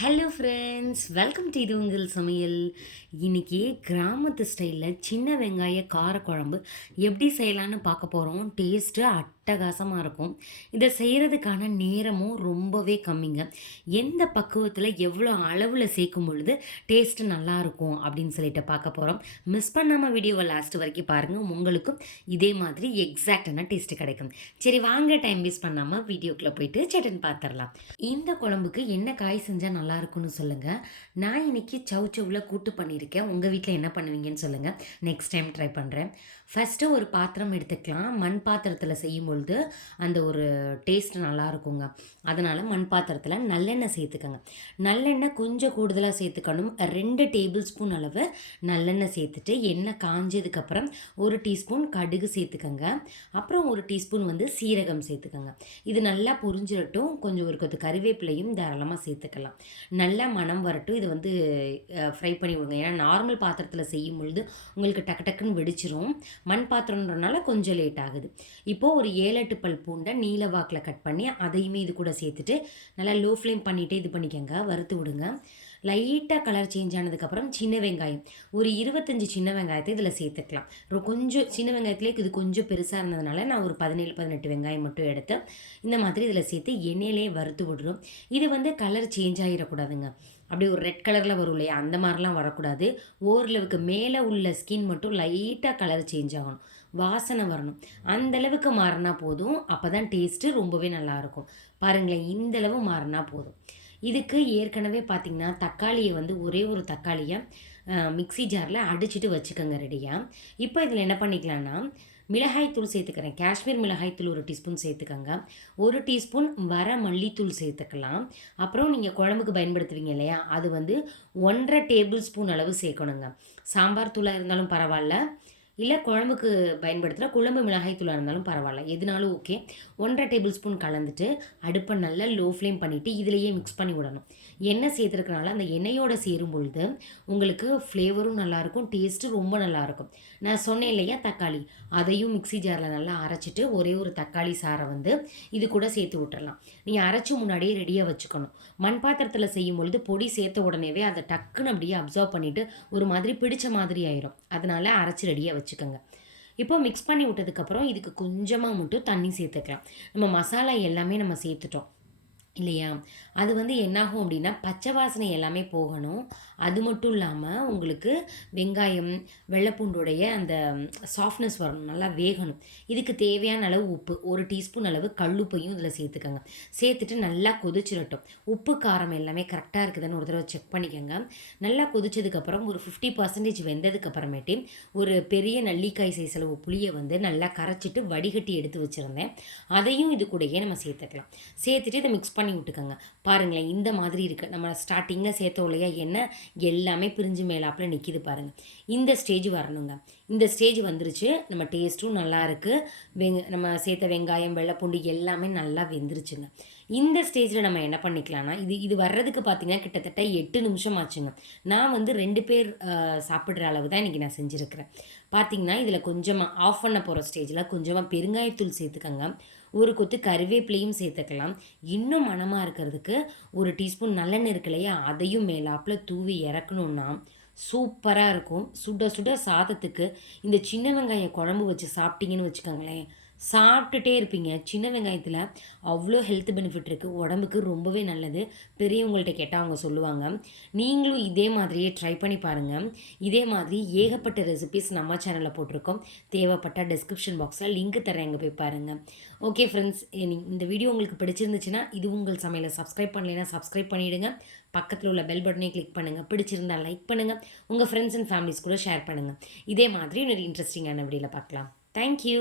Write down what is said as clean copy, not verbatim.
Hello friends, welcome to இது உங்கள் சமையல். இன்றைக்கி கிராமத்து ஸ்டைலில் சின்ன வெங்காய காரக்குழம்பு எப்படி செய்யலான்னு பார்க்க போகிறோம். டேஸ்ட்டு அட்டகாசமாக இருக்கும். இதை செய்கிறதுக்கான நேரமும் ரொம்பவே கம்மிங்க. எந்த பக்குவத்தில் எவ்வளோ அளவில் சேர்க்கும் பொழுது டேஸ்ட்டு நல்லாயிருக்கும் அப்படின்னு சொல்லிட்டு பார்க்க போகிறோம். மிஸ் பண்ணாமல் வீடியோவை லாஸ்ட் வரைக்கும் பாருங்கள். உங்களுக்கும் இதே மாதிரி எக்ஸாக்டான டேஸ்ட்டு கிடைக்கும். சரி வாங்க, டைம் வேஸ்ட் பண்ணாமல் வீடியோக்குள்ளே போயிட்டு சட்டன் பார்த்துடலாம். இந்த குழம்புக்கு என்ன காய் செஞ்சால் நல்லா இருக்குன்னு சொல்லுங்கள். நான் இன்றைக்கி சவுச்சவில் கூட்டு பண்ணியிருக்கேன். உங்கள் வீட்டில் என்ன பண்ணுவீங்கன்னு சொல்லுங்கள். நெக்ஸ்ட் டைம் ட்ரை பண்ணுறேன். ஃபஸ்ட்டு ஒரு பாத்திரம் எடுத்துக்கலாம். மண் பாத்திரத்தில் செய்யும்பொழுது அந்த ஒரு டேஸ்ட் நல்லா இருக்குங்க. அதனால் மண் பாத்திரத்தில் நல்லெண்ணெய் சேர்த்துக்கோங்க. நல்லெண்ணெய் கொஞ்சம் கூடுதலாக சேர்த்துக்கணும். 2 டேபிள் ஸ்பூன் அளவு நல்லெண்ணெய் சேர்த்துட்டு எண்ணெய் காஞ்சதுக்கப்புறம் 1 டீஸ்பூன் கடுகு சேர்த்துக்கோங்க. அப்புறம் 1 டீஸ்பூன் சீரகம் சேர்த்துக்கோங்க. இது நல்லா பொரிஞ்சிடட்டும். கொஞ்சம் ஒரு கொத்து கறிவேப்பிலையும் தாராளமாக சேர்த்துக்கலாம். நல்லா மணம் வரட்டும். இது ஃப்ரை பண்ணி விடுங்க. ஏன்னா நார்மல் பாத்திரத்தில் செய்யும் பொழுது உங்களுக்கு டக்கு டக்குன்னு வெடிச்சிரும். மண் பாத்திரன்றனால கொஞ்சம் லேட் ஆகுது. இப்போது ஒரு 7-8 பல் பூண்டை நீல வாக்கில் கட் பண்ணி அதையுமே இது கூட சேர்த்துட்டு நல்லா லோ ஃப்ளேம் பண்ணிவிட்டு இது பண்ணிக்கோங்க, வறுத்து விடுங்க. லைட்டாக கலர் சேஞ்ச் ஆனதுக்கப்புறம் சின்ன வெங்காயம் ஒரு 25 சின்ன வெங்காயத்தை இதில் சேர்த்துக்கலாம். கொஞ்சம் சின்ன வெங்காயத்துலேயே இது கொஞ்சம் பெருசாக இருந்ததுனால நான் ஒரு 17-18 வெங்காயம் மட்டும் எடுத்து இந்த மாதிரி இதில் சேர்த்து எண்ணெயிலே வறுத்து விடுறோம். இது கலர் சேஞ்ச் ஆகிடக்கூடாதுங்க. அப்படி ஒரு ரெட் கலரில் வரும் இல்லையா, அந்த மாதிரிலாம் வரக்கூடாது. ஓரளவுக்கு மேலே உள்ள ஸ்கின் மட்டும் லைட்டாக கலர் சேஞ்ச் ஆகணும், வாசனை வரணும். அந்தளவுக்கு மாறினா போதும். அப்போ தான் டேஸ்ட்டு ரொம்பவே நல்லாயிருக்கும். பாருங்களேன், இந்தளவு மாறினா போதும். இதுக்கு ஏற்கனவே பார்த்திங்கன்னா தக்காளியை ஒரே ஒரு தக்காளியை மிக்ஸி ஜாரில் அடிச்சுட்டு வச்சுக்கோங்க ரெடியாக. இப்போ இதில் என்ன பண்ணிக்கலான்னா மிளகாய்த்தூள் சேர்த்துக்கிறேன். காஷ்மீர் மிளகாய்த்தூள் 1 டீஸ்பூன் சேர்த்துக்கோங்க. 1 டீஸ்பூன் வர மல்லித்தூள் சேர்த்துக்கலாம். அப்புறம் நீங்கள் குழம்புக்கு பயன்படுத்துவீங்க இல்லையா, அது 1.5 டேபிள் ஸ்பூன் அளவு சேர்க்கணுங்க. சாம்பார் தூளாக இருந்தாலும் பரவாயில்ல, இல்லை குழம்புக்கு பயன்படுத்துகிற குழம்பு மிளகாய் தூளாக இருந்தாலும் பரவாயில்ல, எதுனாலும் ஓகே. 1.5 டேபிள் ஸ்பூன் கலந்துட்டு அடுப்பை நல்லா லோ ஃப்ளேம் பண்ணிவிட்டு இதிலையே மிக்ஸ் பண்ணி விடணும். எண்ணெய் சேர்த்துருக்கனால அந்த எண்ணெயோடு சேரும் பொழுது உங்களுக்கு ஃப்ளேவரும் நல்லாயிருக்கும், டேஸ்ட்டு ரொம்ப நல்லாயிருக்கும். நான் சொன்னேன் இல்லையா தக்காளி, அதையும் மிக்ஸி ஜாரில் நல்லா அரைச்சிட்டு ஒரே ஒரு தக்காளி சாரை இது கூட சேர்த்து விட்டுறலாம். நீங்கள் அரைச்சி முன்னாடியே ரெடியாக வச்சுக்கணும். மண் பாத்திரத்தில் செய்யும் பொழுது பொடி சேர்த்த உடனேவே அதை டக்குன்னு அப்படியே அப்சர்வ் பண்ணிவிட்டு ஒரு மாதிரி பிடிச்ச மாதிரி ஆயிரும். அதனால் அரைச்சி ரெடியாக வச்சுக்கோங்க. இப்போ மிக்ஸ் பண்ணி விட்டதுக்கப்புறம் இதுக்கு கொஞ்சமாக மட்டும் தண்ணி சேர்த்துக்கலாம். நம்ம மசாலா எல்லாமே நம்ம சேர்த்துட்டோம் இல்லையா, அது என்னாகும் அப்படின்னா பச்சை வாசனை எல்லாமே போகணும். அது மட்டும் இல்லாமல் உங்களுக்கு வெங்காயம் வெள்ளைப்பூண்டுடைய அந்த சாஃப்ட்னஸ் வரணும், நல்லா வேகணும். இதுக்கு தேவையான அளவு உப்பு, 1 டீஸ்பூன் அளவு கல்லுப்பையும் இதில் சேர்த்துக்கோங்க. சேர்த்துட்டு நல்லா கொதிச்சிடட்டும். உப்பு காரம் எல்லாமே கரெக்டாக இருக்குதுன்னு ஒரு தடவை செக் பண்ணிக்கோங்க. நல்லா கொதிச்சதுக்கப்புறம் ஒரு 50% வெந்ததுக்கப்புறமேட்டு ஒரு பெரிய நல்லிக்காய் சைஸ் அளவு புளியை நல்லா கரைச்சிட்டு வடிகட்டி எடுத்து வச்சுருந்தேன். அதையும் இது கூடயே நம்ம சேர்த்துக்கலாம். சேர்த்துட்டு இதை மிக்ஸ் பண்ணி விட்டுக்கோங்க. பாருங்களேன், இந்த மாதிரி இருக்குது. நம்ம ஸ்டார்டிங்கில் சேர்த்தோம் இல்லையா, எண்ணெய் எல்லாமே பிரிஞ்சு மேலாப்பில் நிற்கிது பாருங்கள். இந்த ஸ்டேஜ் வரணுங்க. இந்த ஸ்டேஜ் வந்துருச்சு. நம்ம டேஸ்ட்டும் நல்லா இருக்குது. நம்ம சேர்த்த வெங்காயம் வெள்ளைப்பூண்டு எல்லாமே நல்லா வெந்துருச்சுங்க. இந்த ஸ்டேஜில் நம்ம என்ன பண்ணிக்கலாம்னா இது வர்றதுக்கு பார்த்திங்கன்னா கிட்டத்தட்ட 8 நிமிஷம் ஆச்சுங்க. நான் 2 பேர் சாப்பிட்ற அளவு தான் இன்றைக்கி நான் செஞ்சுருக்கிறேன். பார்த்திங்கன்னா இதில் கொஞ்சமாக ஆஃப் பண்ண போகிற ஸ்டேஜில் கொஞ்சமாக பெருங்காயத்தூள் சேர்த்துக்கோங்க. ஒரு கொத்து கறிவேப்பிலையும் சேர்த்துக்கலாம். இன்னும் மணமாக இருக்கிறதுக்கு 1 டீஸ்பூன் நல்லெண்ணெய் இருக்கு இல்லையா, அதையும் மேலாப்பில் தூவி இறக்கணுன்னா சூப்பராக இருக்கும். சுட சுட சாதத்துக்கு இந்த சின்ன வெங்காய குழம்பு வச்சு சாப்பிட்டீங்கன்னு வச்சுக்கோங்களேன், சாப்பிட்டுட்டே இருப்பீங்க. சின்ன வெங்காயத்தில் அவ்வளோ ஹெல்த் பெனிஃபிட் இருக்குது, உடம்புக்கு ரொம்பவே நல்லது. பெரியவங்கள்ட்ட கேட்டால் அவங்க சொல்லுவாங்க. நீங்களும் இதே மாதிரியே ட்ரை பண்ணி பாருங்கள். இதே மாதிரி ஏகப்பட்ட ரெசிபீஸ் நம்ம சேனலில் போட்டிருக்கோம். தேவைப்பட்ட டிஸ்கிரிப்ஷன் பாக்ஸில் லிங்க் தரேன், அங்கே போய் பாருங்கள். ஓகே ஃப்ரெண்ட்ஸ், இந்த வீடியோ உங்களுக்கு பிடிச்சிருந்துச்சுன்னா இது உங்கள் சமையலை சப்ஸ்கிரைப் பண்ணலைன்னா சப்ஸ்கிரைப் பண்ணிவிடுங்க. பக்கத்தில் உள்ள பெல் பட்டனை கிளிக் பண்ணுங்கள். பிடிச்சிருந்தால் லைக் பண்ணுங்கள். உங்கள் ஃப்ரெண்ட்ஸ் அண்ட் ஃபேமிலிஸ் கூட ஷேர் பண்ணுங்கள். இதே மாதிரி ஒரு இன்ட்ரெஸ்டிங்கான வீடியோவில் பார்க்கலாம். தேங்க்யூ.